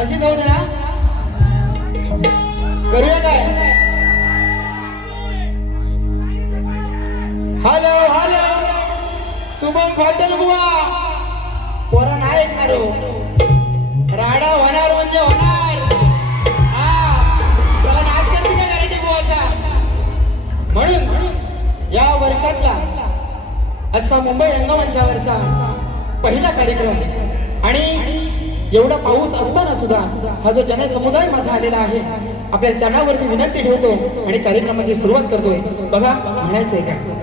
अशी जाऊ दे ना. करूया काय? हॅलो हॅलो शुभम पाटील बुवा पोरा नाही ऐकणार हो. राडा होणार म्हणजे होणार. हा चला नाच करते का गराटे बुवाचा. म्हणून या वर्षातला असा मुंबई रंगमंचावरचा पहिला कार्यक्रम आणि एवढा पाऊस असताना सुद्धा हा जो जनसमुदाय माझा आलेला आहे आपल्या चरणावरती विनंती ठेवतो आणि कार्यक्रमाची सुरुवात करतोय. बघा म्हणायचंय काय.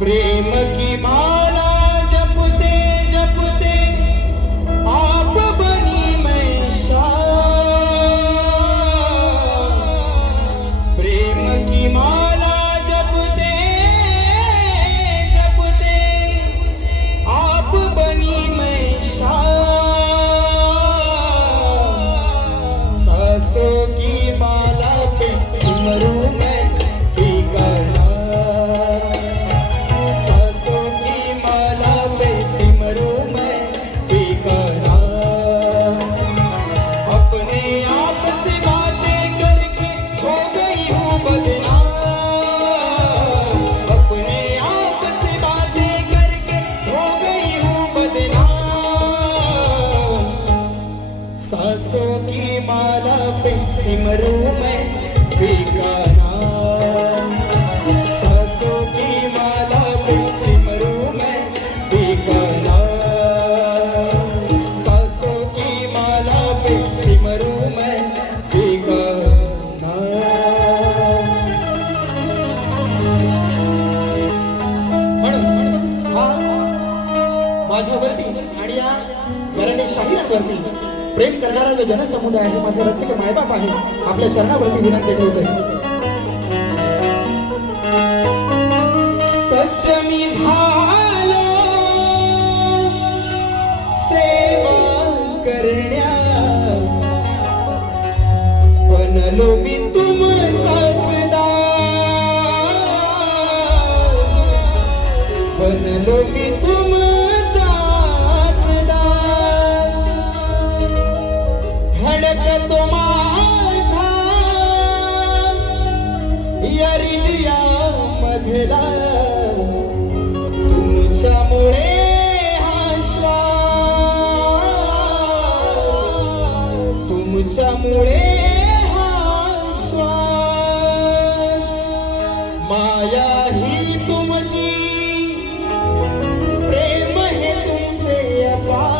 प्रेम की माला जपते जपते आप बनी मैं शाह. प्रेम की माला जपते जपते आप बनी मैं शाह. सासों की माला पे सिमरू मैं सिमरू मैं बेकरार. सासों की माला पे सिमरू मैं बेकरार. सासों की माला पे सिमरू मैं बेकरार. म्हणून हा माझ्यावरती आणि या घराने शाहिरांवरती प्रेम करणारा जो जनसमुदाय आहे माझे रसिक मायबाप आहे आपल्या चरणावरती विनंती ठेवतोय. सच मी झालो सेवा करण्या बनलो मी तुमचाच दास. बनलो मी धडकतो माझ्या या हृदयामधला तुमच्यामुळे हा श्वास. तुमच्यामुळे हा श्वास. माया ही तुमची प्रेम हे तुमचे अपार.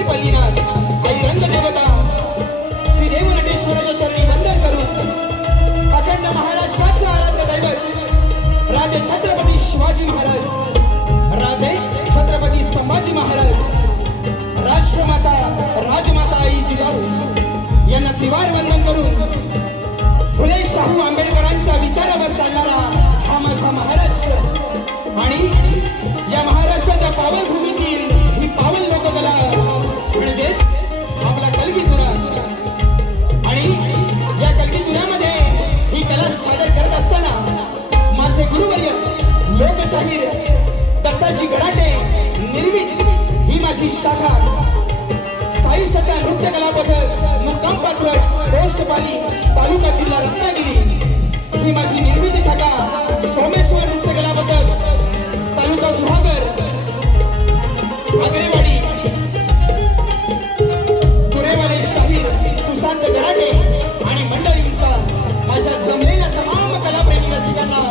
लक्ष्मी पल्लीनाथ आई रंगदेवता श्री देव नटेश्वराच्या चरणी वंदन करून अखंड महाराष्ट्राचं आराध्य दैवत राजे छत्रपती शिवाजी महाराज, राजे छत्रपती संभाजी महाराज, राष्ट्रमाता राजमाता आई जिजाऊ यांना त्रिवार वंदन करून फुले शाहू आंबेडकरांच्या विचारावर चालणारा हा माझा महाराष्ट्र आणि या महाराष्ट्राच्या पावन भूमीतील ही पावन लोककला म्हणजेच आपला कलगीतुरा आणि या कलगीतुऱ्यामध्ये ही कला सादर करत असताना माझे गुरुवर्य लोकशाहीर दत्ताजी गडाटे निर्मित ही माझी शाखा साई शता नृत्य कला पथक मुक्काम पात्र पोस्टपाली तालुका जिल्हा रत्नागिरी ही माझी निर्मिती शाखा सोमेश्वर नृत्य कला पथक तालुका दुहागर आगरेवाडी तुरेवाले शाहीर सुशांत गराटे आणि मंडळींचा माझ्या जमलेल्या तमाम कलाप्रेमी रसिकांना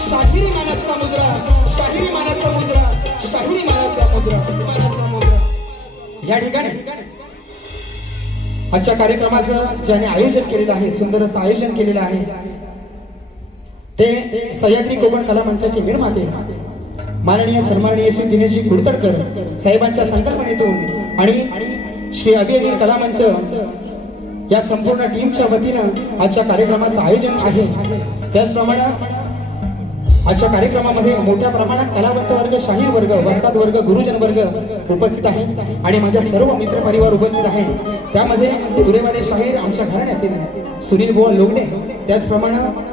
शाहिरी मानाचा मुद्रा, शाहिरी मानाचा मुद्रा, शाहिरी मानाचा मुद्रा या ठिकाणी आजच्या कार्यक्रमाचं ज्याने आयोजन केलेलं आहे, सुंदर असं आयोजन केलेलं आहे ते सह्याद्री कोकण कला मंचाचे निर्माते माननीय सन्माननीय श्री दिनेशजी कुडतडकर साहेबांच्या संकल्पनेतून आणि श्री अभियनील कला मंच या संपूर्ण टीमच्या वतीनं आजच्या कार्यक्रमाचं आयोजन आहे. त्याचप्रमाणे आजच्या कार्यक्रमामध्ये मोठ्या प्रमाणात कलावंत वर्ग, शाहीर वर्ग, वस्ताद वर्ग, गुरुजन वर्ग उपस्थित आहेत आणि माझ्या सर्व मित्र परिवार उपस्थित आहे. त्यामध्ये तुरेवाले शाहीर आमच्या घराण्यातील सुनील बुवा लोगडे, त्याचप्रमाणे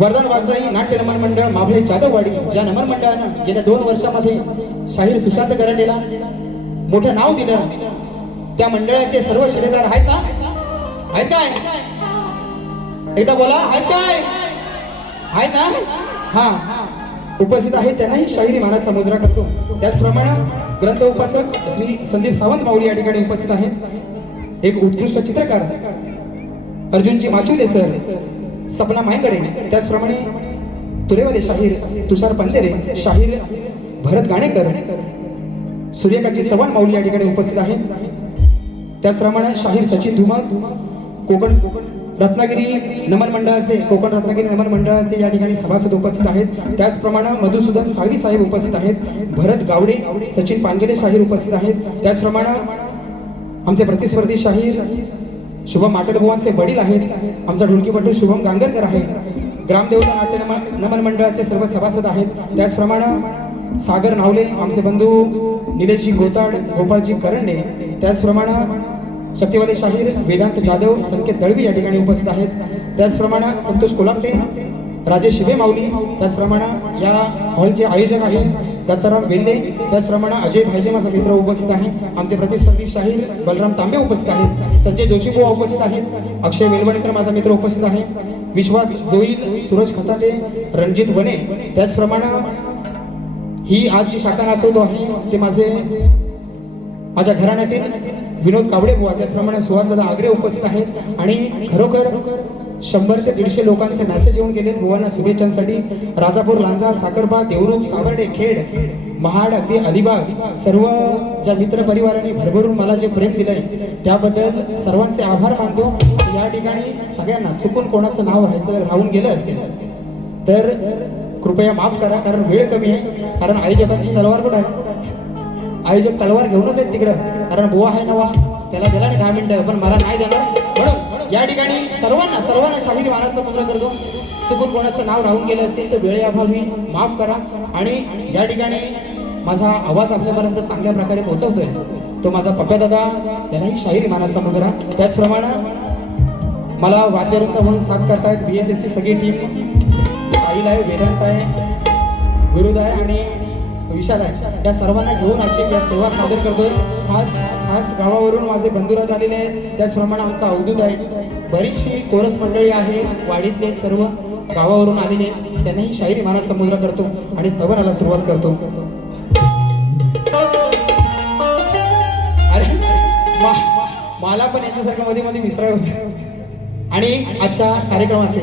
वर्धन वागजाई नाट्य नमन मंडळ माभळे जाधववाडी ज्या नमन मंडळानं गेल्या 2 वर्षामध्ये शाहीर सुशांत गराटेला मोठं नाव दिलं, त्या मंडळाचे सर्व शिलेदार आहेत ना? आहेत काय? एकदा बोला, आहेत काय? आहेत ना? हा उपस्थित आहेत, त्यांनाही शाहिरी मानाचा मुजरा करतो. त्याचप्रमाणे ग्रंथ उपासक श्री संदीप सावंत माऊली या ठिकाणी उपस्थित आहेत. एक उत्कृष्ट चित्रकार अर्जुनजी माचुले सर, सपना मायकडे, त्याचप्रमाणे तुरेवाले शाहीर तुषार पंधेरे, शाहीर भरत गाणेकर, सूर्यकांची चव्हाण माऊली या ठिकाणी उपस्थित आहेत. त्याचप्रमाणे शाहीर सचिन धुमाळ कोकण रत्नागिरी नमन मंडळाचे, कोकण रत्नागिरी नमन मंडळाचे या ठिकाणी सभासद उपस्थित आहेत. त्याचप्रमाणे मधुसूदन साळवी साहेब उपस्थित आहेत. भरत गावडे, सचिन पांगेले शाहीर उपस्थित आहेत. त्याचप्रमाणे आमचे प्रतिस्पर्धी शाहीर शुभम माटडबुवांचे वडील आहेत. आमचा ढोलकीपटू शुभम गांगरकर आहे. ग्रामदेवता नाट्य नमन मंडळाचे सर्व सभासद आहेत. त्याचप्रमाणे सागर नावले, आमचे बंधू निलेशजी गोताड, गोपाळजी करंडे, त्याचप्रमाणे शक्तिवाले शाहीर वेदांत जाधव, संकेत दळवी या ठिकाणी उपस्थित आहेत. त्याचप्रमाणे संतोष कोलामटे, राजेश शिबे माऊली, त्याचप्रमाणे या हॉलचे आयोजक आहेत दत्ताराम वेल्ले, त्याचप्रमाणे अजय भाईजे माझा मित्र उपस्थित आहे. आमचे प्रतिस्पर्धी शाहीर बलराम तांबे उपस्थित आहेत. संजय जोशीबुवा उपस्थित आहेत. अक्षय वेलवणकर माझा मित्र उपस्थित आहे. विश्वास जोईल, सूरज खताते, रणजित वने, त्याचप्रमाणे ही आज जी शाखा नाचवतो आहे ते माझ्या घराण्यातील विनोद कावडे बुवा, त्याचप्रमाणे सुहासदादा आगरे उपस्थित आहेत. आणि खरोखर 100 ते 150 लोकांचे मेसेज येऊन गेले बुवांना शुभेच्छांसाठी. राजापूर, लांजा, साखरबा, देवरुख, सावर्डे, खेड, महाड, अगदी अलिबाग सर्व ज्या मित्र परिवाराने भरभरून मला जे प्रेम दिलंय त्याबद्दल सर्वांचे आभार मानतो. या ठिकाणी सगळ्यांना चुकून कोणाचं नाव राहून गेलं असेल तर कृपया माफ करा, कारण वेळ कमी आहे. कारण आयोजकांची तलवार कुठं आहे? आयोजक तलवार घेऊनच आहेत तिकडं, कारण बुवा आहे नवा, त्याला दिला नाही 10 मिनिटं, पण मला नाही देणार. म्हणून या ठिकाणी सर्वांना शाहीर मानाचा मुद्रा करतो. चुकून कोणाचं नाव राहून गेलं असेल तर वेळेअभावी माफ करा. आणि या ठिकाणी माझा आवाज आपल्यापर्यंत चांगल्या प्रकारे पोहोचवतोय तो माझा पप्प्या दादा, यांनाही शाहीर मानाचा मुजरा. त्याचप्रमाणे मला वाद्यवृंद म्हणून साथ करतायत BSSची सगळी टीम. साहिल आहे, वेदांत आहे, गुरुद आहे आणि विशाल आहे. या सर्वांना घेऊन आजची या सेवा सादर करतोय. खास गावावरून माझे बंधुराज आलेले आहेत. त्याचप्रमाणे आमचा अवधूत आहे. बरीचशी कोरस मंडळी आहे, वाडीतले सर्व गावावरून आलेले, त्यांनाही शाहिरी मानाचा मुजरा करतो आणि स्तवनाला सुरुवात करतो. अरे मला पण यांच्यासारखं मध्ये मध्ये विसराय होते. आणि आजच्या कार्यक्रमाचे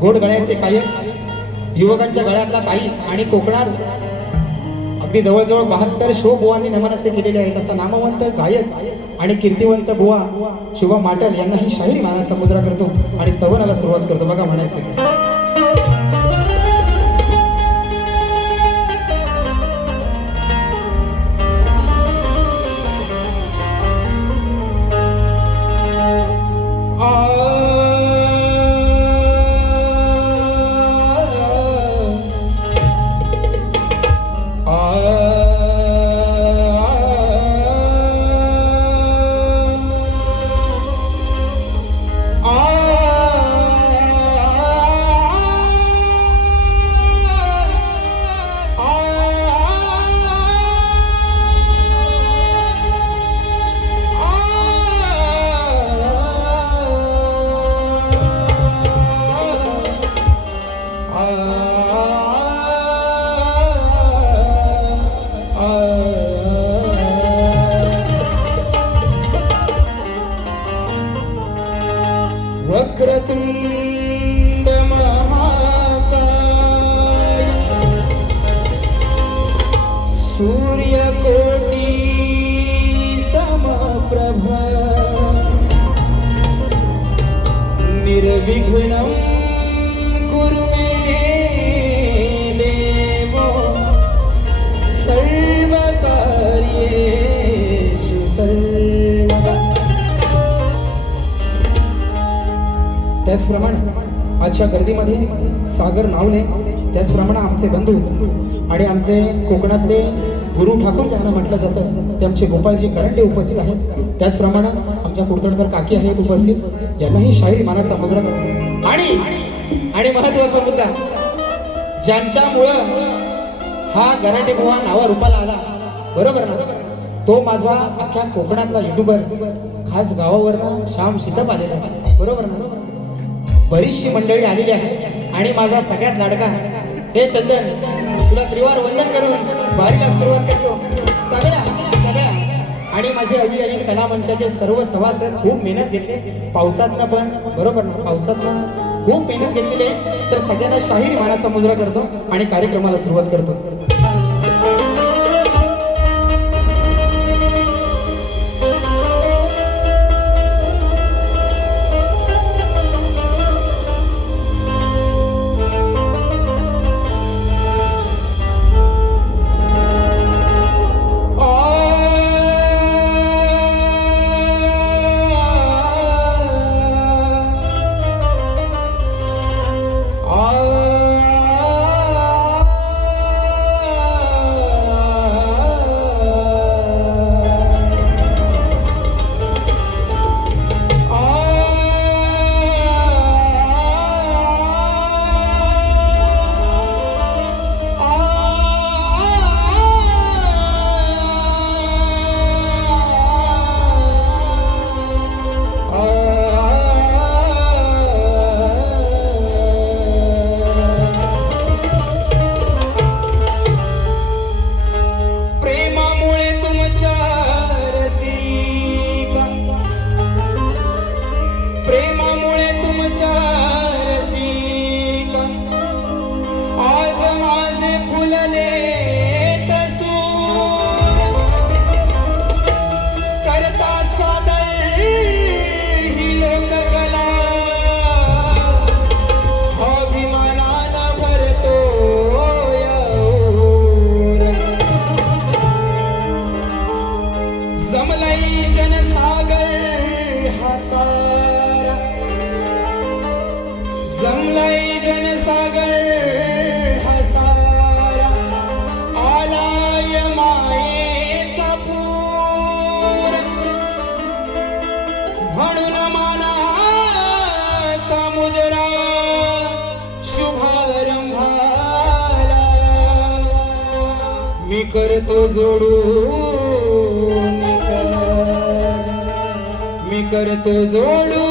गोड गळ्याचे कायक, युवकांच्या गळ्यातला ताई आणि कोकणात अगदी जवळजवळ 72 शो बुवांनी नमन असे केलेले आहेत. असा नामवंत गायक आणि कीर्तिवंत बुवा शुभम माटल यांना ही शाहिरी मानाचा मुजरा करतो आणि स्तवनाला सुरुवात करतो. बघा म्हणायचं वक्रतुंड महाकाय सूर्यकोटि समप्रभ निर्विघ्नं कुरु मे देव सर्वकार्येषु सर्वदा. त्याचप्रमाणे आजच्या गर्दीमध्ये सागर नावले, त्याचप्रमाणे आमचे बंधू आणि आमचे कोकणातले गुरु ठाकूर ज्यांना म्हटलं जातं ते आमचे गोपाळजी करंडे उपस्थित आहेत. त्याचप्रमाणे आमच्या कुर्तडकर काकी आहेत उपस्थित, यांनाही शाहिरी मानाचा मुजरा करतो. आणि महत्वाचा मुद्दा ज्यांच्यामुळं हा गराटे बुवा नावा रूपाला आला, बरोबर ना, तो माझा अख्ख्या कोकणातला युट्यूबर खास गावावरनं श्याम शीतप आलेला, बरोबर ना. बरीचशी मंडळी आलेली आहे आणि माझा सगळ्यात लाडका हे चंदन, तुला त्रिवार वंदन करून बारीला सुरुवात करतो. सगळ्या आणि माझे अभियानी कला मंचाचे सर्व सभासद खूप मेहनत घेतले पावसातनं पण, बरोबर ना, पावसातनं खूप मेहनत घेतलेली आहे. तर सगळ्यांना शाहिरी मानाचा मुजरा करतो आणि कार्यक्रमाला सुरुवात करतो. मी करतो जोडून मी करतो जोडून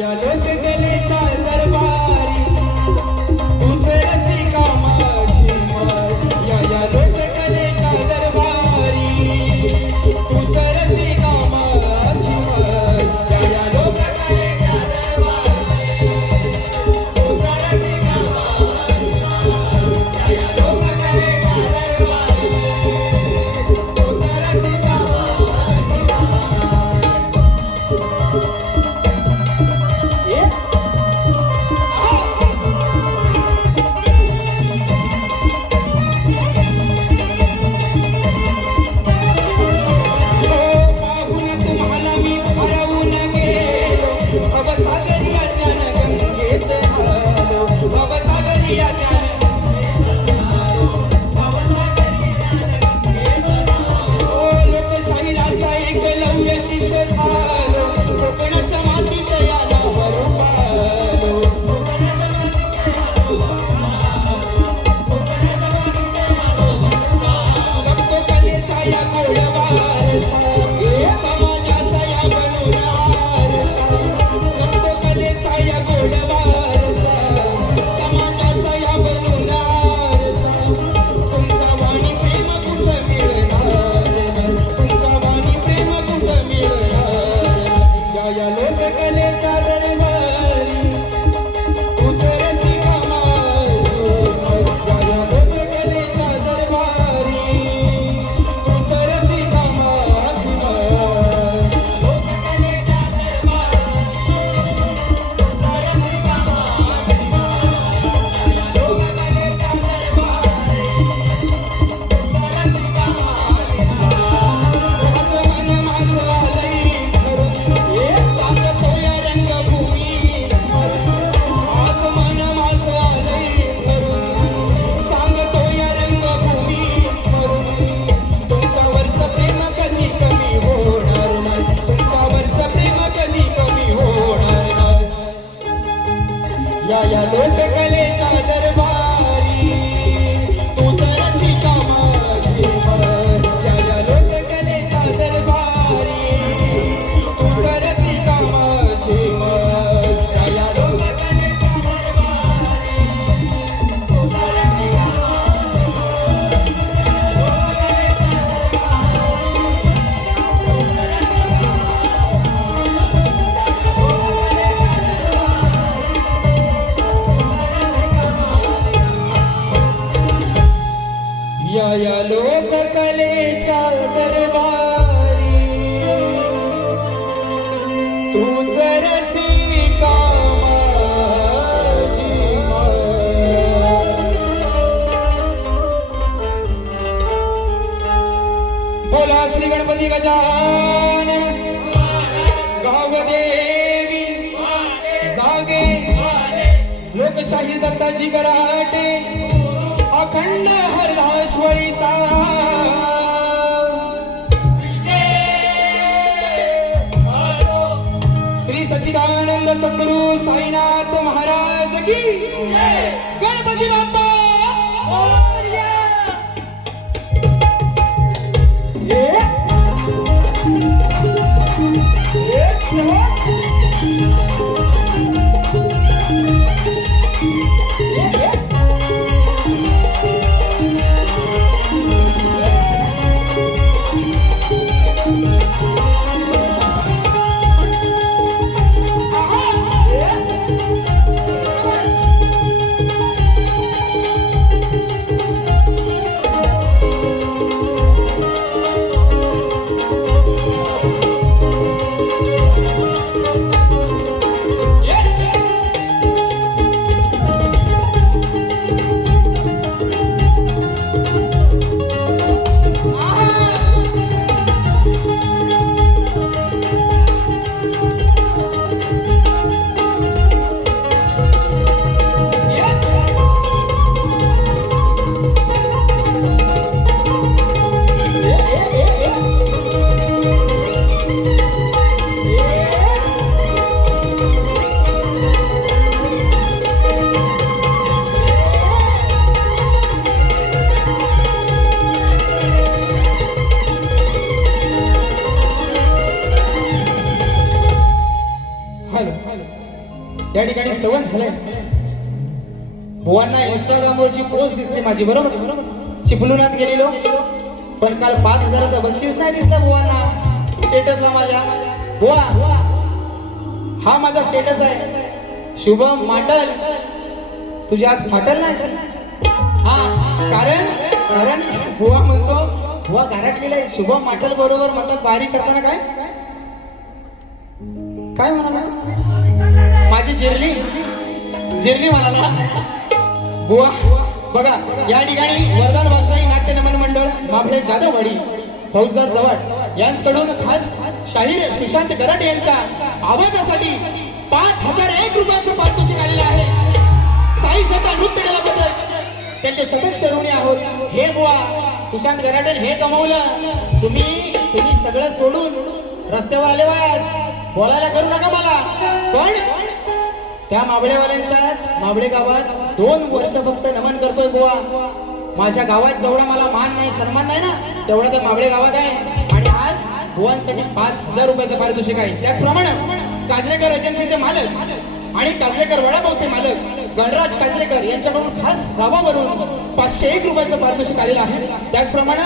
या लोककलेच्या दरबारी तूच रसिका माझी मन. या लोककलेच्या दरबारी तूच रसिका माझी मन. या लोककलेच्या दरबारी तूच रसिका या लोककलेच्या दरबारी तूच रसिका माझी मन. बोला श्री गणपती गजानन गावदेवी जागे लोकशाही दत्ताजी कराटे अखंड हरदाश्वरीचा श्री सच्चिदानंद सद्गुरु साईनाथ महाराज की गणपती बाप्पा या ठिकाणी स्तवन झालंय. बुवांना इंस्टाग्रामवरची पोस्ट दिसली माझी, बरोबर. चिपळुणात गेलेलो, पण काल 5,000चं बक्षीस नाही दिसलं बुवांना स्टेटसला माझ्या. बुवा, हा माझा स्टेटस आहे. शुभम माटल, तुझ्या हात फाटल नाही. हा, कारण बुवा म्हणतो, बुवा घराटलेला आहे. शुभम माटल बरोबर म्हणतात बारीक करताना काय म्हणाला माझी जिरली म्हणाला. बुवा बघा, या ठिकाणी वरदान वाचाई नाट्य नमन मंडळ माफळे जाधववाडी फौजदार जवळ यांच्याकडून खास शाहीर सुशांत गराटे यांच्या आवाजासाठी 5,001 रुपयाचं पारितोषिक आलेलं आहे. साई शता नृत्य कलाबद्दल त्यांचे सदस्य ऋणी आहोत. हे बुवा सुशांत गराटे हे कमवलं. तुम्ही सगळं सोडून रस्त्यावर आले वाज बोलायला करू नका मला. पण त्या माबळे गावात 2 वर्ष फक्त नमन करतोय बुवा. माझ्या गावात जेवढा मला मान नाही सन्मान नाही ना, तेवढा त्या माबळे गावात आहे. आणि आज बुवांसाठी 5,000 रुपयाचं पारितोषिक आहे. त्याचप्रमाणे काजलेकर एजन्सीचे मालक आणि काजलेकर वडापावचे मालक गणराज काजलेकर यांच्याकडून खास गावावरून 501 रुपयाचं पारितोषिक आलेलं आहे. त्याचप्रमाणे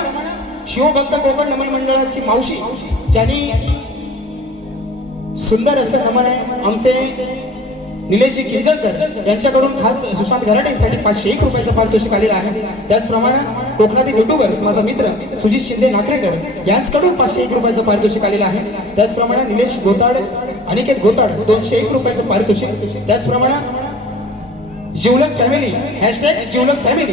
शिवभक्त कोकण नमन मंडळाची मावशी ज्यांनी सुंदर असं नमन आहे आमचे निलेशजी किंजळकर यांच्याकडून खास सुशांत गराटेंसाठी 501 रुपयाचं पारितोषिक आलेलं आहे. त्याचप्रमाणे कोकणातील युट्यूबर्स माझा मित्र सुजित शिंदे नाकरेकर यांच्याकडून 501 रुपयाचं पारितोषिक आलेलं आहे. त्याचप्रमाणे निलेश गोताड अनिकेत गोताड 201 रुपयाचं पारितोषिक. त्याचप्रमाणे जिवलक फॅमिली #जिवलक फॅमिली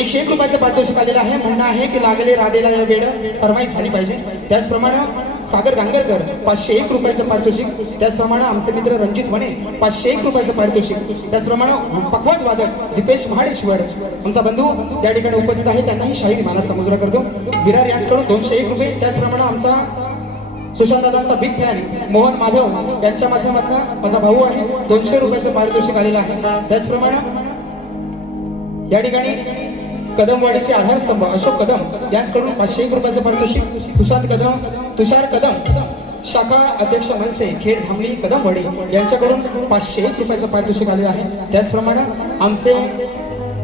101 रुपयाचं पारितोषिक आलेलं आहे. म्हणणं आहे की लागले राधेला या वेळ फरमाईश झाली पाहिजे. त्याचप्रमाणे सागर गांगरकर 501 रुपयाचं पारितोषिक. त्याचप्रमाणे आमचे मित्र रणजित वने 501 रुपयाचं पारितोषिक. त्याचप्रमाणे पखवाज वादक दीपेश महाडेश्वर आमचा बंधू त्या ठिकाणी उपस्थित आहे, त्यांनाही शाहीर मानाचा मुजरा करतो. विरार यांच्याकडून 201 रुपये. त्याचप्रमाणे आमचा सुशांत दादांचा बिग फॅन मोहन माधव यांच्या माध्यमातून माझा भाऊ आहे 200 रुपयाचं पारितोषिक आलेलं आहे. त्याचप्रमाणे या ठिकाणी कदमवाडीचे आधारस्तंभ अशोक कदम यांच्याकडून 501 रुपयाचं पारितोषिक. सुशांत कदम, तुषार कदम शाखा अध्यक्ष मनसे खेड धामणी कदमवाडी यांच्याकडून 501 रुपयाचं पारितोषिक आलेलं आहे. त्याचप्रमाणे आमचे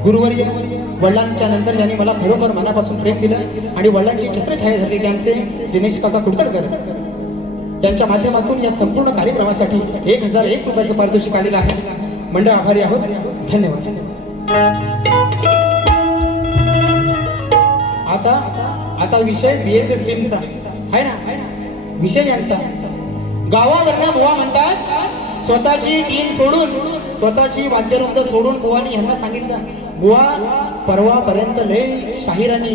गुरुवर्य वडिलांच्या नंतर ज्यांनी मला खरोखर मनापासून प्रेम दिलं आणि वडिलांची छत्रछाया धरली त्यांचे दिनेश काका कुडतडकर यांच्या माध्यमातून या संपूर्ण कार्यक्रमासाठी 1,001 रुपयाचं पारितोषिक आलेलं आहे. मंडळ आभारी आहोत. धन्यवाद. आता विषय BSS टीमचा आहे ना, विषय यांचा. गावावरनं बुवा म्हणतात स्वतःची टीम सोडून स्वतःची वाद्यवृंद सोडून बुवानी यांना सांगितलं, बुवा परवापर्यंत लय शाहिरांनी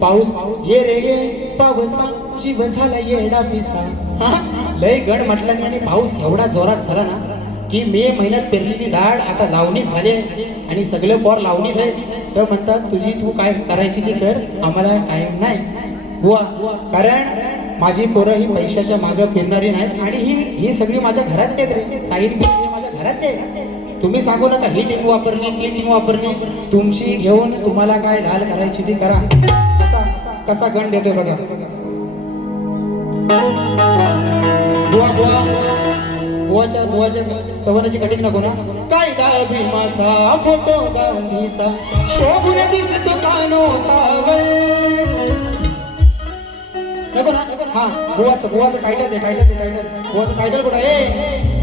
पाऊस ये रे ये पावसा शिव झाला येडा पिसा लय गड म्हटलं आणि पाऊस एवढा जोरात झाला ना की मे महिन्यात पेरलेली दाढ आता लावणी झाली आणि सगळे पोर लावणी दे. तर म्हणतात तुझी तू काय करायची ती कर, आम्हाला टाइम नाही बुवा. कारण माझी पोरं ही पैशाच्या मागं फिरणारी नाहीत आणि ही सगळी माझ्या घरात येत रे. साईड माझ्या घरात आहे. तुम्ही सांगू नका ही टीम वापरली ती टीम वापरली, तुमची घेऊन तुम्हाला काय ढाल करायची ती करा. कसा गण देतोय बघा. बुवा बुवा बुवाच्या स्तवनाची कटिंग नको ना. कायदा भीमाचा फोटो गांधीचा शोभून दिसतो कानोतावर नको ना. हा बुवाचं टायटल दे. बुवाचं टायटल कुठं आहे?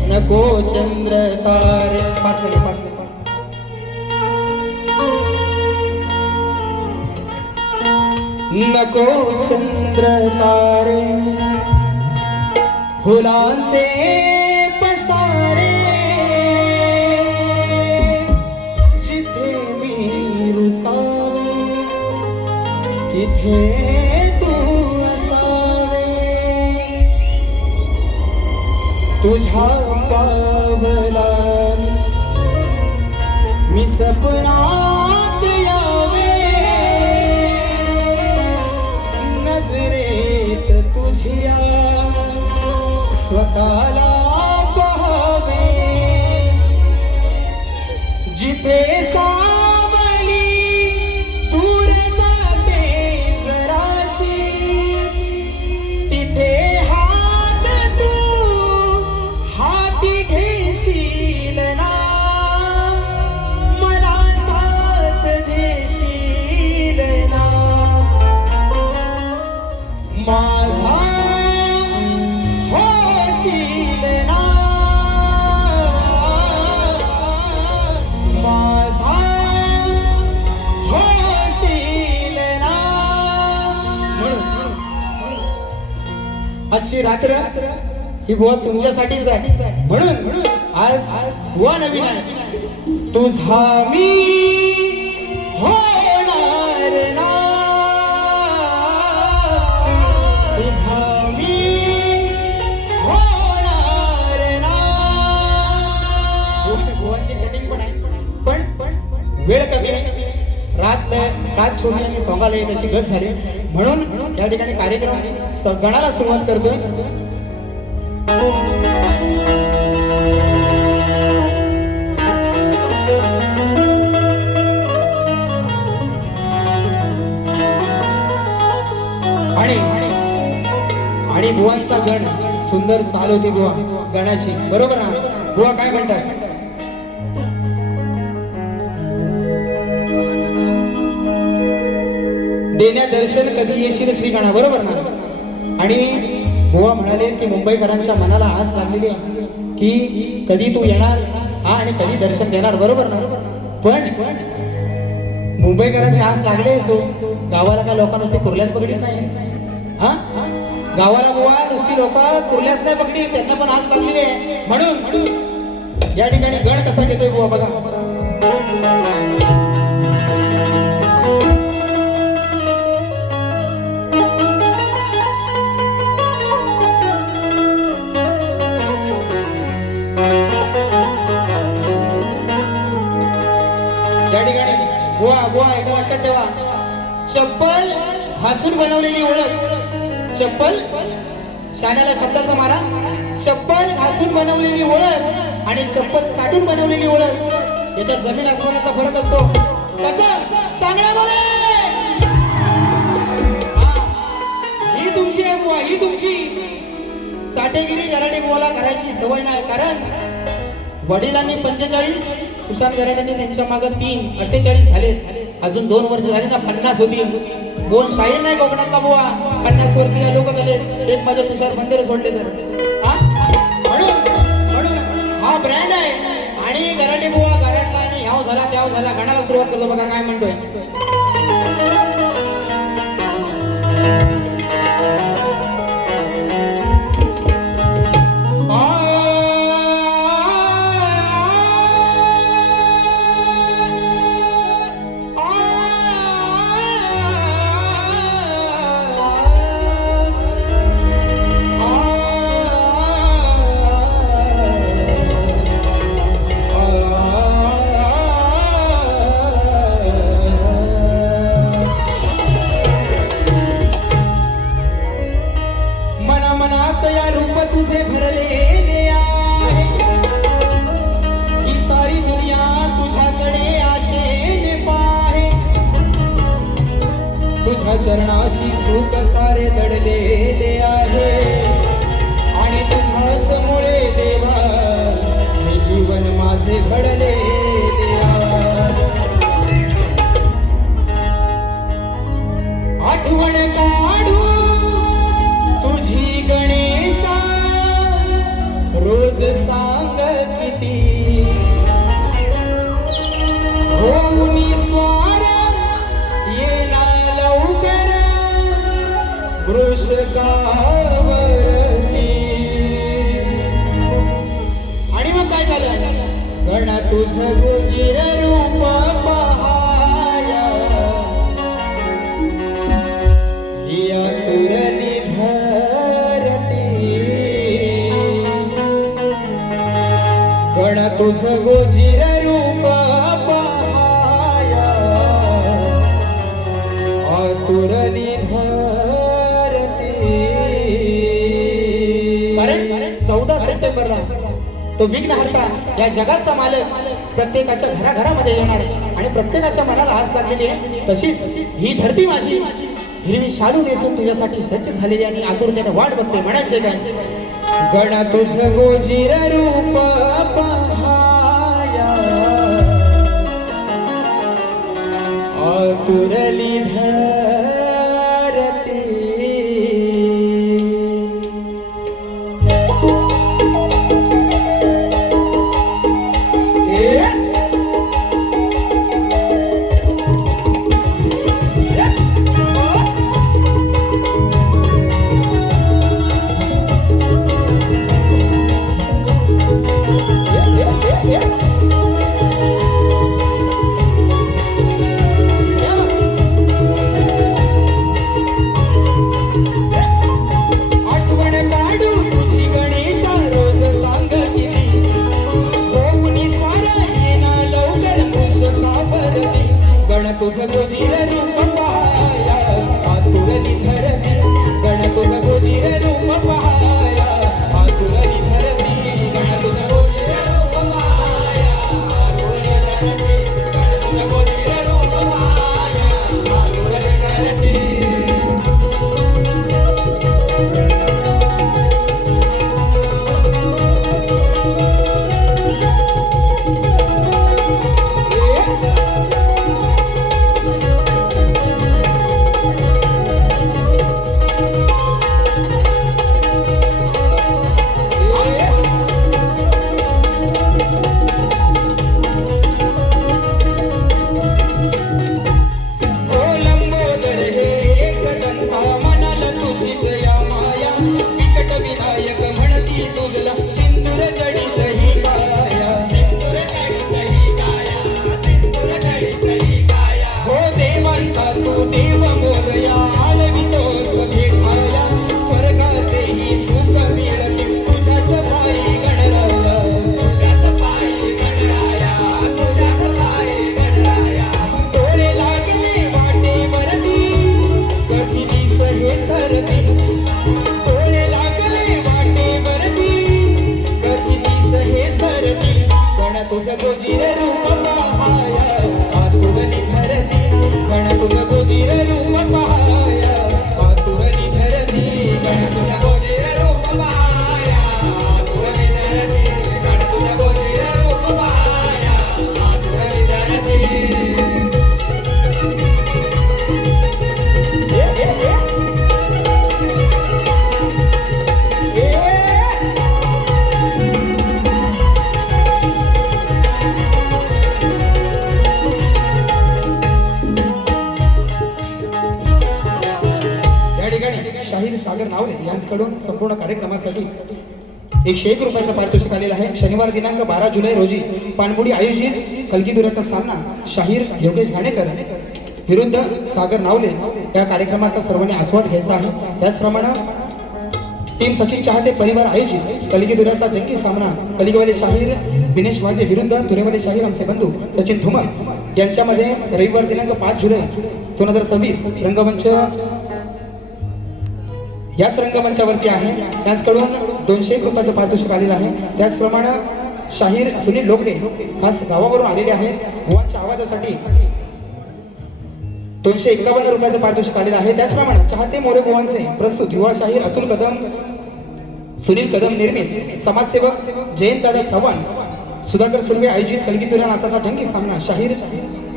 नको चंद्र तारे. 5 मिनिट. नको चंद्र तारे फुलांचे पसारे जिथे मी रुसावे तिथे तू असावे. तुझ्या पावला मी सपनात यावे, नजरेत तुझ्या स्वतःला पाहावे. जिथे सावली दूर जाते जराशी तिथे हात तू हाती घे. आजची रात्र ही बुवा तुमच्यासाठीच आहे, म्हणून आज बुवा नवीन आहे. तुझा मी होणार ना, तुझा मी होणार ना. बुवांची कटिंग पण आहे, पण वेळ कमी आहे. रात छोटी आणि सोंगाला येत अशी गत झाली, म्हणून या ठिकाणी कार्यक्रम गणाला सुरुवात करतोय. आणि बुवांचा गण सुंदर चाल होती बुवा गणाची, बरोबर ना? बुवा काय म्हणतात? देण्या दर्शन कधी येशील श्री गणा, बरोबर ना? आणि बुवा म्हणाले की मुंबईकरांच्या मनाला आस लागलेली आहे की कधी तू येणार हा आणि कधी दर्शन देणार, बरोबर ना? पण मुंबईकरांची आस लागले, गावाला काय लोक नुसते कुर्ल्याच पकडीत नाही हा. गावाला बुवा नुसती लोक कुर्ल्याच नाही पकडीत, त्यांना पण आस लागलेली आहे. म्हणून या ठिकाणी गण कसा घेतोय बुवा बघा. या ठिकाणी बुवा एकदा लक्षात ठेवा, चप्पल घासून बनवलेली ओळख. चप्पल शाण्याला शब्दाचा मारा. चप्पल घासून बनवलेली ओळख आणि चप्पल चाटून बनवलेली ओळख याच्यात जमीन आसमानाचा फरक असतो. कसं? चांगला बोले. ही तुमची आहे बुवा, ही तुमची. चाटेगिरी गराडे बुवाला करायची सवय नाही, कारण वडिलांनी 45, सुशांत गराडेंनी त्यांच्या मागे 3, 48 झाले. अजून 2 वर्ष झाली ना 50 होतील. कोण शाहीर नाही कोकणातला बुवा, 50 वर्षीय लोक गेले. एक माझे तुषार बंदरे सोडले तर म्हणून हा ब्रँड आहे. आणि गराडे बुवा गराडला आणि ह्याव झाला त्याव झाला, गाण्याला सुरुवात करतो बघा काय म्हणतोय. तुझे भरलेले आहे, ही सारी दुनिया तुझ्याकडे आशेने पाहे. तुझ्या चरणाशी सुख सारे दडलेले आहे आणि तुझ्याच मुळे देवा हे जीवन माझे घडलेले आहे. आठवण काढू तुझी गणेशा, रोज सांग किती होऊन स्वार येना लवकर वृषकावरती. आणि मग काय झालं? गणा तुझं गोजीर रूप पहाया, या तुरली गणा तुझं गोजीर रूप पहाया, आतुरली धरती. कारण 14 सप्टेंबरला तो विघ्नहर्ता या जगाचा मालक प्रत्येकाच्या घराघरामध्ये येणार आहे आणि प्रत्येकाच्या मनाला आस लागलेली आहे. तशीच ही धरती माझी हिरवी शालू नेसून तुझ्यासाठी सज्ज झालेली आणि आतुरतेने वाट बघते. म्हणायचे काय? गणा तुझं गोजीर रूप पहाया, आतुरली धरती. गोजीर रूप पहाया आतुरली धरती गण तुझ गोजीर रूप पहाया आतुरली धरती गण तुझ गोजीर रूप पहाया आतुरली धरती गण तुझ गोजीर रूप पहाया आतुरली धरती तुझ गोजीर रूप पहाया आतुरली धरती गण तुझ गोजीर रूप पहाया आतुरली धरती गण तुझ गोजीर रूप पहाया आतुरली धरती गण तुझ गोजीर रूप पहाया आतुरली धरती शाहीर सागर नावले यांच्याकडून संपूर्ण कार्यक्रमासाठी 101 रुपयाचं पारितोषिक आलेलं आहे. शनिवार दिनांक 12 जुलै रोजी पानमुडी आयोजित कलगीदुराचा सामना शाहीर योगेश घाणेकर विरुद्ध सागर नावले या कार्यक्रमाचा सर्वांनी आस्वाद घ्यायचा आहे. त्याचप्रमाणे टीम सचिन चाहते परिवार आयोजित कलगीदुराचा जंगी सामना कलिगवाले शाहीर दिनेश वाजे विरुद्ध तुरेवाले शाहीर आमचे बंधू सचिन धुमल यांच्यामध्ये रविवार दिनांक 5 जुलै 2026 रंगमंच याच रंगमंचावरती आहे. त्यांच्याकडून 201 रुपयाचं पारितोषिक आलेलं आहे. त्याचप्रमाणे शाहीर सुनील लोकडे खास गावावरून आलेले आहेत. बुवांच्या आवाजासाठी 251 रुपयाचं पारितोषिक आलेलं आहे. त्याचप्रमाणे चाहते मोरे बुवांचे प्रस्तुत युवा शाहीर अतुल कदम सुनील कदम निर्मित समाजसेवक जयंत दादा चव्हाण सुधाकर सुर्वे आयोजित कलगीदुरा नाचाचा जंगी सामना शाहीर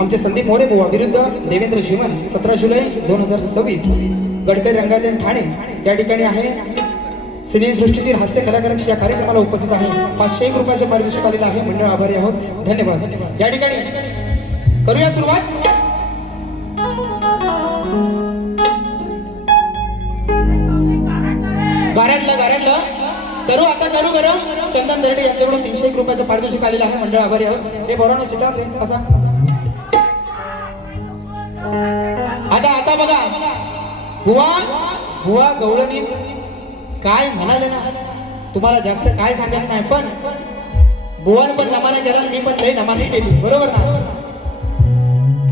आमचे संदीप मोरे बुवा विरुद्ध देवेंद्र जीवन 17 जुलै 2026 गडकरी रंगायतन ठाणे या ठिकाणी आहे. सिनेसृष्टीतील हास्य कलाकारांची या कार्यक्रमाला उपस्थित आहे. 501 रुपयाचं पारितोषिक आलेलं आहे. मंडळ आभारी आहोत. धन्यवाद. या ठिकाणी करूया सुरुवात. गारडलं करू आता करू गरम. चंदन दर्डे यांच्याकडून 301 रुपयाचं पारितोषिक आलेलं आहे. मंडळ आभारी आहोत. हे बोरानो सिटा असा आता बघा बुवा गवळणी काय म्हणाले ना तुम्हाला जास्त काय सांगत नाही पण बुवान पण नमाने केला मी पण लई नमाने केली बरोबर ना.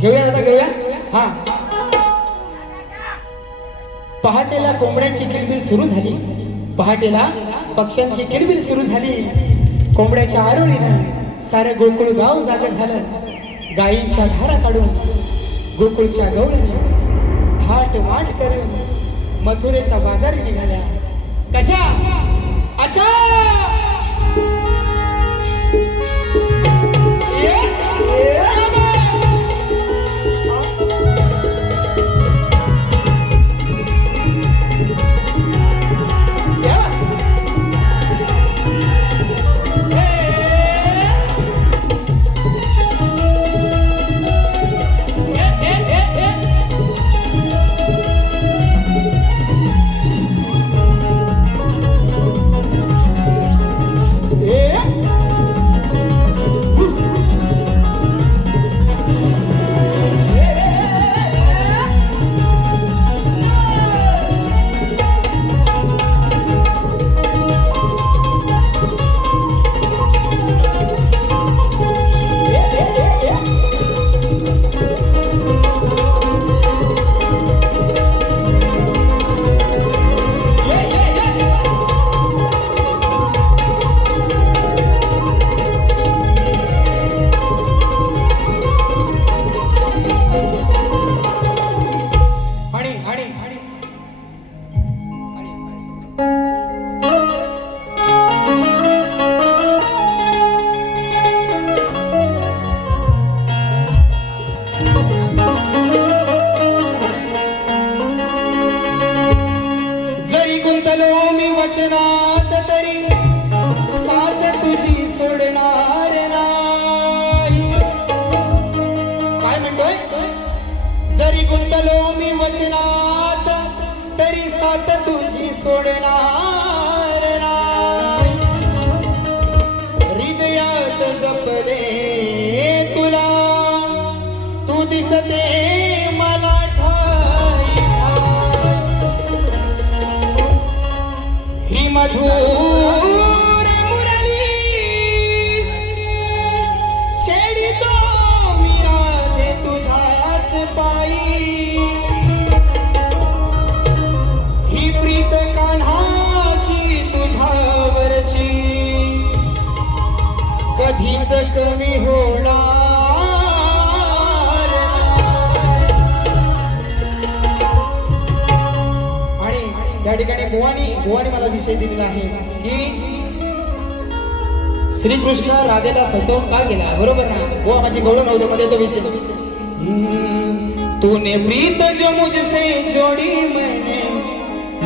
घेऊया आता घेऊया. हा पहाटेला कोंबड्यांची किलबिल सुरू झाली. पहाटेला पक्ष्यांची किलबिल सुरू झाली. कोंबड्याच्या आरोळीनं सारं गोकुळ गाव जाग झालं. गायींच्या धारा काढून गोकुळच्या गवळणी थाट माट करून मथुरेच्या बाजारी निघाल्या. कशा अशा गुंतलो मी वचनात तरी साथ तुझी सोडणार नाही. हृदयात जपले तुला तू दिसते मला ठाई ही मधुर मुरली छेडितो मी राधे तुझ्याच पायी ही प्रीत कान्हाची तुझ्यावरची कधीच कमी होणार या ठिकाणी बुवानी मला विषय दिलेला आहे की श्रीकृष्ण राधेला फसवून का गेला, बरोबर ना. बुवा माझी गौरव नव्हते मध्ये तो विषय. तूने प्रीत जो मुझसे जोड़ी मैंने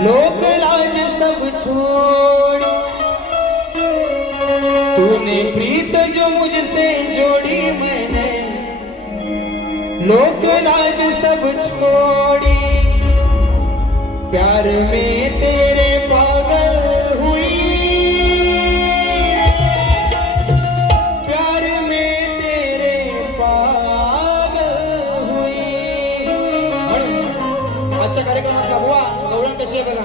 लोक लाज सब छोड़. तूने प्रीत जो मुझसे जोड़ी मैंने लोक लाज सब छोड़ी. प्यार में तेरे पागल हुई प्यार में तेरे पागल हुई. आजच्या कार्यक्रमाचा बुवा गवळण कशी आहे बघा.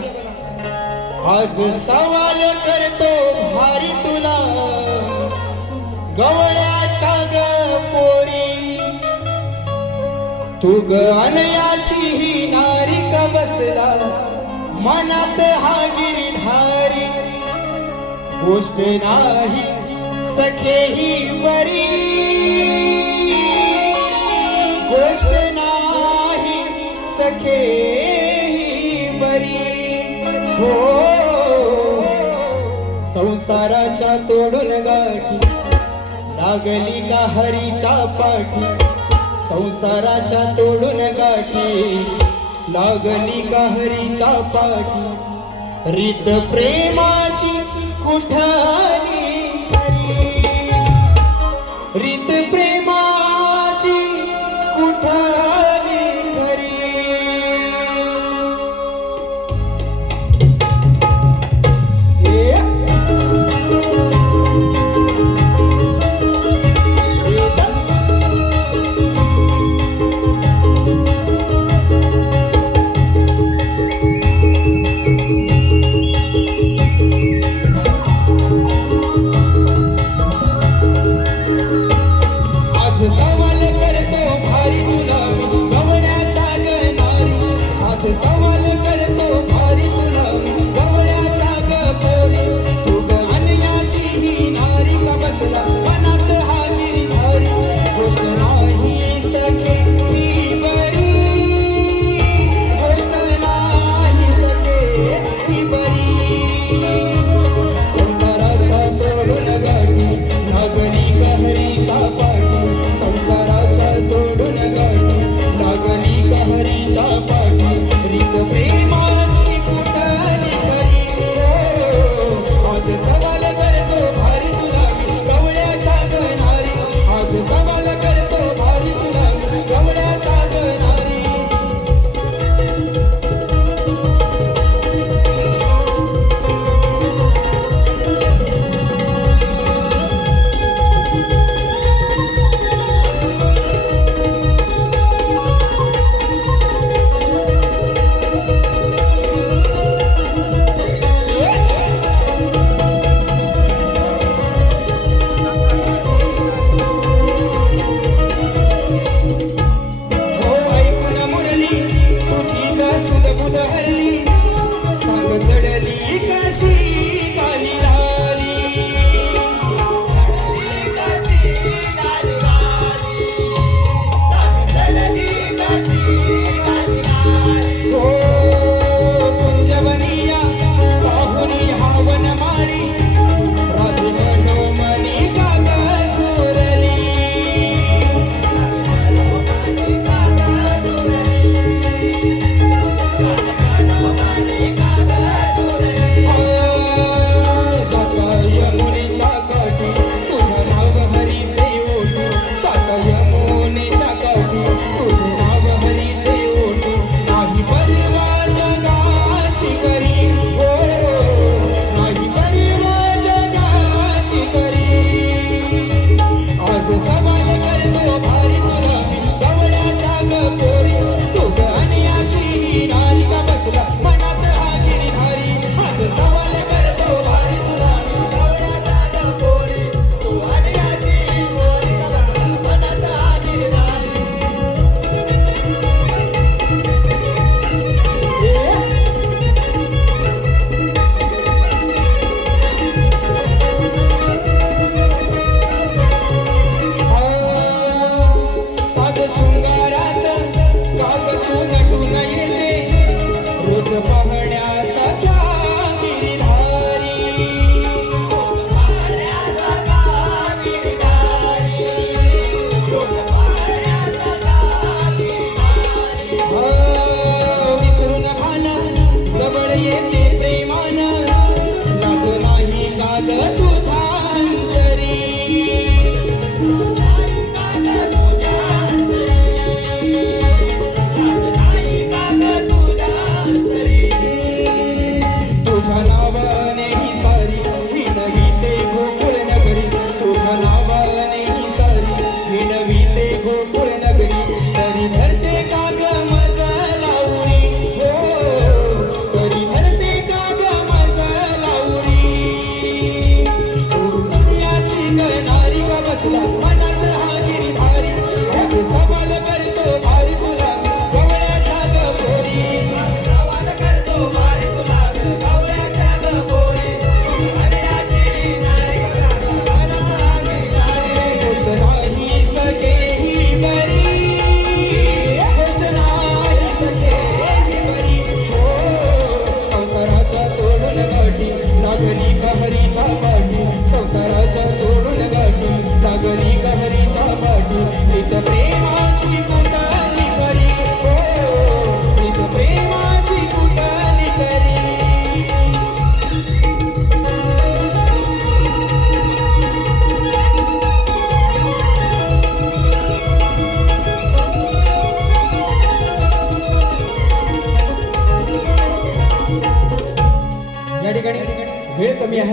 आज सवाल करतो भारी तुला गवळ्याच्या ग पोरी तू ग अनयाची ही नारी का बसला मनात हा गिरिधारी. गोष्ट नाही सखे ही बरी गोष्ट नाही सखे ही बरी. हो संसाराच्या तोडून गाठी लागली का हरीच्या पाठी. संसाराच्या तोडून गाठी लागली का हरीच्या पाठी. रीत प्रेमाची कुठाली खरी रीत प्रेमाची कुठाली खरी. संसाराच्या जोडून गाठी लागली का हरीच्या पाठी. रीत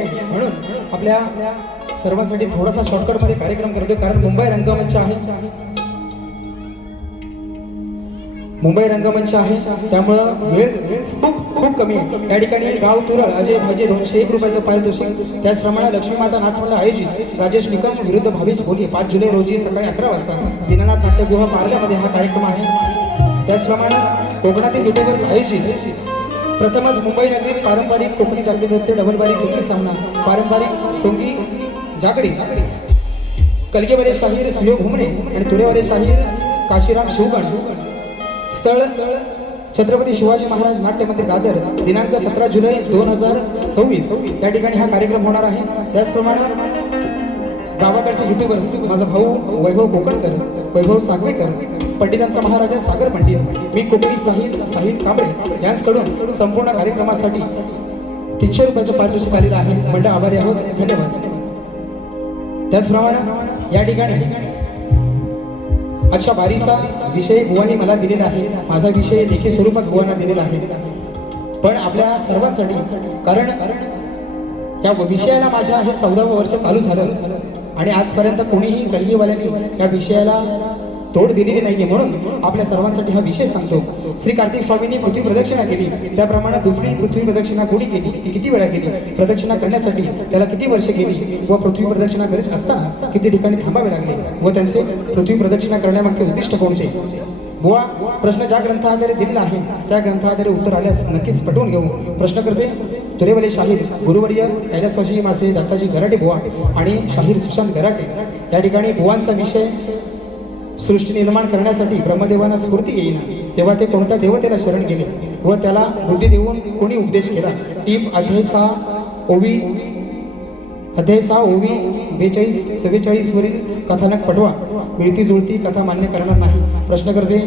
आहे म्हणून आपल्या सर्वांसाठी थोडासा शॉर्टकट मध्ये कार्यक्रम करतोय, कारण मुंबई रंगमंच आहे, मुंबई रंगमंच आहे, त्यामुळं वेळ खूप कमी आहे. या ठिकाणी गाव तुरळ अजय भाजे 201 रुपयाचं पारितोषिक. त्याचप्रमाणे लक्ष्मी माता नाचमंडळ आयोजित राजेश निकम विरुद्ध भावेश भोले 5 जुलै रोजी सकाळी 11 वाजता दीनानाथ नाट्यगृह पार्ल्यामध्ये हा कार्यक्रम आहे. त्याचप्रमाणे कोकणातील युट्यूबर्स आयोजित प्रथमच मुंबई नगरीत पारंपरिक कोकणी जागडी नृत्य डबलबारी जिंकी सामना पारंपरिक सोंगी जागडी कलगेवाले शाहीर सुयोग घुमणे आणि तुरेवाले शाहीर काशीराम शिवगण. स्थळ छत्रपती शिवाजी महाराज नाट्य मंदिर दादर दिनांक 17 जुलै 2026 या ठिकाणी हा कार्यक्रम होणार आहे. त्याचप्रमाणे गावाकडचे युट्यूबर्स माझा भाऊ वैभव कोकणकर, वैभव सागवेकर, पंडितांचा महाराजा सागर पंडित, मी कोकणी साहिल कांबळे यांच्याकडून संपूर्ण कार्यक्रमासाठी 300 रुपयाचं पारितोषिक आलेलं आहे. मंडळ आभारी आहोत, धन्यवाद. त्याचप्रमाणे या ठिकाणी आजच्या बारीचा विषय बुवांनी मला दिलेला आहे, माझा विषय लेखी स्वरूपात बुवांना दिलेला आहे. पण आपल्या सर्वांसाठी, कारण या विषयाला माझ्या हे 14वं वर्ष चालू झालं आणि आजपर्यंत कोणीही कलगीवाल्यांनी या विषयाला तोड दिलेली नाहीये, म्हणून आपल्या सर्वांसाठी हा विषय सांगतो. श्री कार्तिक स्वामींनी पृथ्वी प्रदक्षिणा केली, त्याप्रमाणे दुसरी पृथ्वी प्रदक्षिणा कोणी केली, ती किती वेळा केली, प्रदक्षिणा करण्यासाठी त्याला किती वर्ष गेली व पृथ्वी प्रदक्षिणा करीत असताना किती ठिकाणी थांबावे लागले व त्यांचे पृथ्वी प्रदक्षिणा करण्यामागचे उद्दिष्ट कोणते. बुवा प्रश्न ज्या ग्रंथाद्वारे दिलेला आहे त्या ग्रंथाद्वारे उत्तर आल्यास नक्कीच पटवून घेऊ. प्रश्न करते तुरेवाले शाहीर गुरुवर्य कैलासवासी मासे दत्ताजी गराटे बुवा आणि शाहीर सुशांत गराटे. या ठिकाणी बुवांचा विषय सृष्टी निर्माण करण्यासाठी ब्रह्मदेवांना स्फूर्ती येईना तेव्हा ते कोणत्या देवतेला शरण गेले व त्याला बुद्धी देऊन कोणी उपदेश केला. टीप अध्याय 6 ओवी 42-44 वरील कथानक पटवा. मिळती जुळती कथा मान्य करणार नाही. प्रश्न करते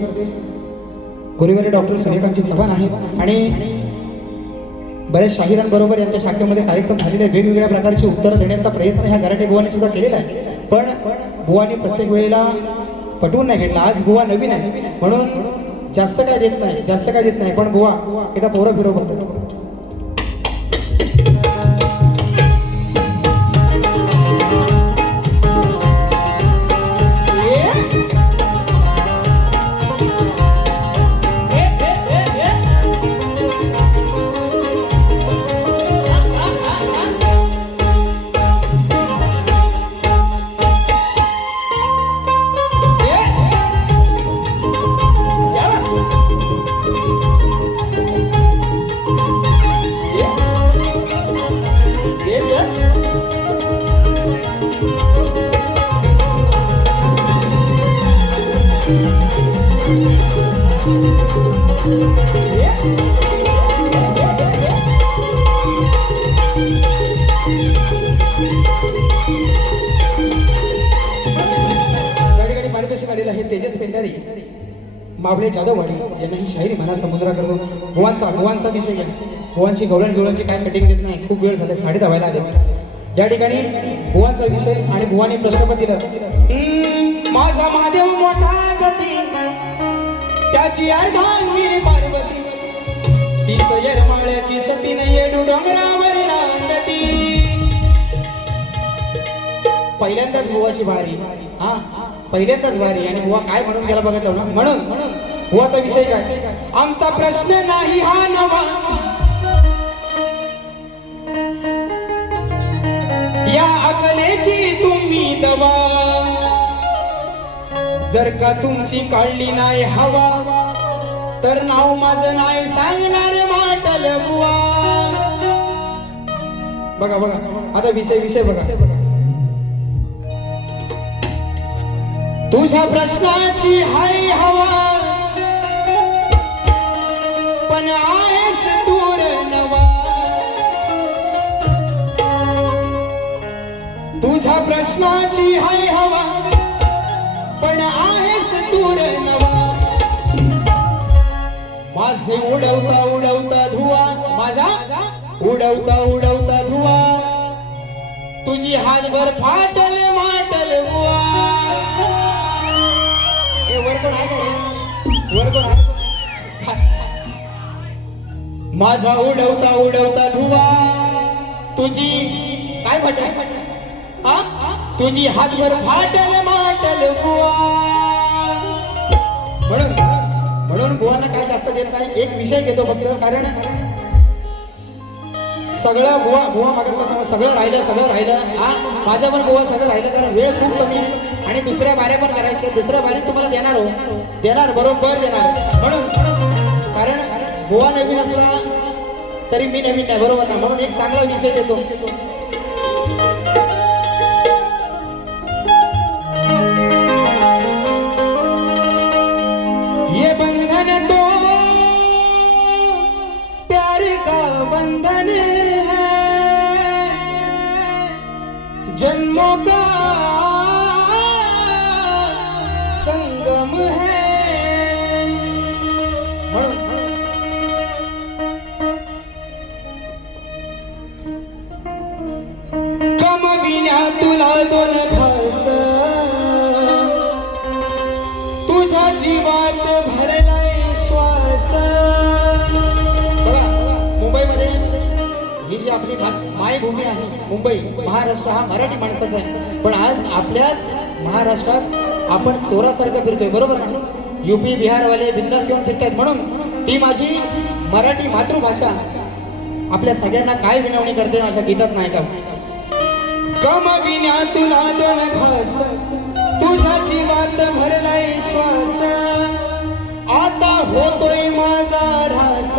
गुरुवारी डॉक्टर सूर्यकांतजी चव्हाण आहेत आणि बऱ्याच शाहिरांबरोबर यांच्या शाखेमध्ये कार्यक्रम झालेले, वेगवेगळ्या प्रकारची उत्तरं देण्याचा प्रयत्न ह्या गराटे बुवांनी सुद्धा केलेला आहे. पण बुवांनी प्रत्येक वेळेला पटवून नाही घेतला. आज बुवा नवीन आहे म्हणून जास्त काय देत नाही, पण बुवा एकदा पोरं फिरव फक्त. तेजस पेंढारी मावळे जाधववाडी यांना ही शायरी म्हणा समुद्रा करतो. बुवांचा विषय घ्या. बुवांची गवळणची काय कटिंग देत नाही, खूप वेळ झाला, 10:30 व्हायला आले. या ठिकाणी बुवांचा विषय आणि बुवांनी प्रश्नपत्र दिलं. माझा महादेव मोठा जाती त्याची अर्धांगिनी पार्वती, ती येरमाळ्याची सती न येडू डोंगरावर नांदती. पहिल्यांदाच बुवाची भारी, पहिल्यांदाच भारी. आणि बुवा काय म्हणून गेला बघितलं ना, म्हणून बुवाचा विषय काय, आमचा प्रश्न नाही हा नवा, या अकलेची तुम्ही दवा, जर का तुमची काढली नाही हवा तर नाव माझं नाही सांगणार वाटल बुवा. बघा आता विषय बघा. तुझ्या प्रश्नाची हाय हवा पण आहेस दूर नवा, तुझ्या प्रश्नाची हाय हवा पण आहेस दूर नवा. माझे उडवता धुवा, माझा उडवता धुवा, तुझी हातभर फाटल माटल बुवा. माझा उडवता धुवा, तुझी काय फाटल? तुझी हातभर फाटल माटल बुवा. म्हणून म्हणून बुवांना काय जास्त देत नाही, एक विषय घेतो फक्त. कारण सगळं बुवा बुवा मागत सगळं राहिलं. माझं पण बुवा सगळं राहिलं, कारण वेळ खूप कमी आहे आणि दुसऱ्या बाऱ्या पण करायच्या. दुसऱ्या बारी तुम्हाला देणार बरोबर देणार. म्हणून कारण बुवा नवीन असला तरी मी नवीन नाही, बरोबर ना. म्हणून एक चांगला विषय देतो. ये बंधन तो प्यार का बंधन है, जन्मों का संगम है. कम विना तुला दोन घास, तुझ्या जीवात भरलाय श्वास. बघा मुंबईमध्ये ही जी आपली मायभूमी आहे, मुंबई महाराष्ट्र हा मराठी माणसाचा आहे. पण आज आपल्याच महाराष्ट्रात आपण चोरासारखं फिरतोय, बरोबर ना. युपी बिहारवाले बिंदास येऊन फिरतायत. म्हणून ती माझी मराठी मातृभाषा आपल्या सगळ्यांना काय विनवणी करते माझ्या गीतात नाही का. कम विना तुला दोन घास, तुझ्या जीवात भरलाय श्वास. आता होतोय माझा ऱ्हास,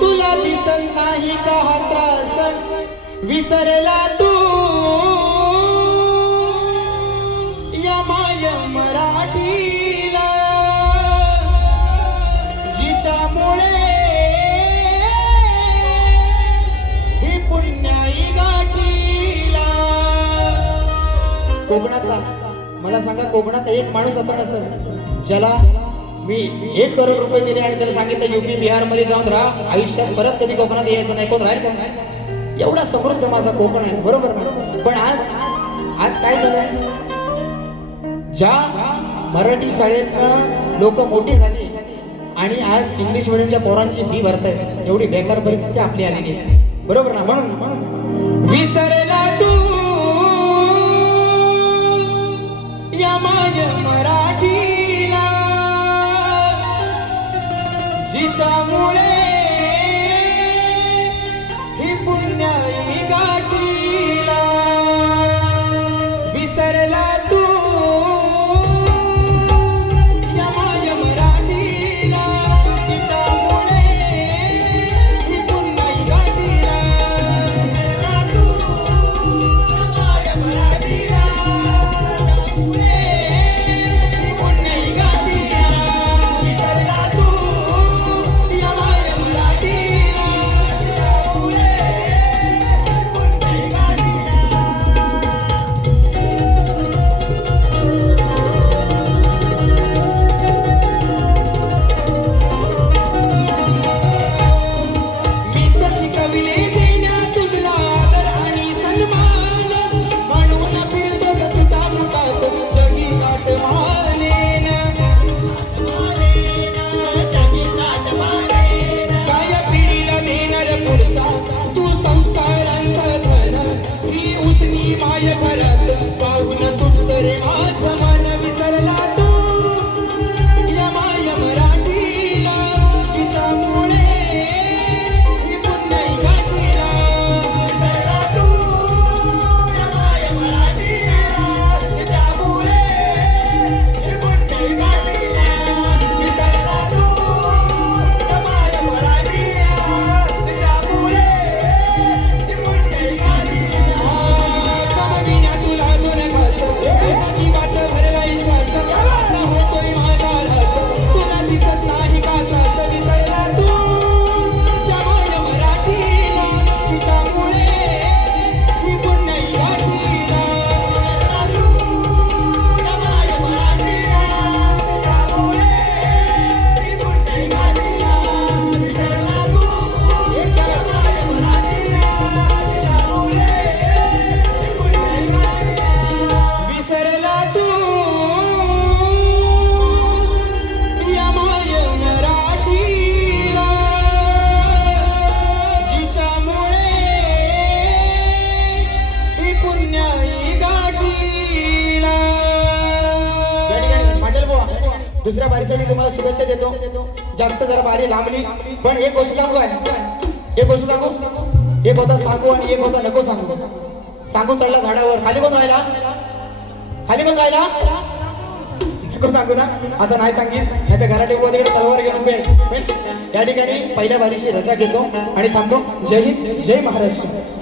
तुला दिसत नाही का हा त्रास. विसरला तू या माय मराठीला, जिच्यामुळे ही पुण्याई गाठीला. कोकणातला मला सांगा, कोकणात एक माणूस असा नसेल ज्याला मी 1 करोड रुपये दिले आणि त्याला सांगितलं युपी बिहार मध्ये जाऊन राहा, आयुष्यात परत कधी कोकणात यायचं नाही. कोण राहील का? एवढा समृद्ध माझा कोकण आहे, बरोबर ना. पण आज काय झालंय, ज्या मराठी शाळेत लोक मोठी झाली आणि आज इंग्लिश मिडियमच्या पोरांची फी भरतायत, एवढी बेकार परिस्थिती आपली आलेली आहे, बरोबर ना. म्हणून विसरला तू या माझ्या मराठीला, जिच्यामुळे ही पुण्याई गाठीला. विसरला तू या माझ्या मराठीला, जिच्यामुळे ही पुण्याई गाठीला. विसरला तू या माझ्या मराठीला, जिच्यामुळे ही पुण्याई गाठीला. विसरला तू या माझ्या मराठीला, जिच्यामुळे देतो. जास्त जरा बारी लांबली, पण एक गोष्ट सांगू आहे, एक गोष्ट सांगू, एक होता सांगू आणि एक होता नको सांगू. सांगू चढला झाडावर, खाली कोण राहिला, खाली कोण राहिला, नको सांगू ना. आता नाही सांगित, नाही तर घराटे तिकडे तलवार घेऊन उभे. या ठिकाणी पहिल्या बारीची रजा घेतो आणि थांबतो. जय हिंद, जय महाराष्ट्र.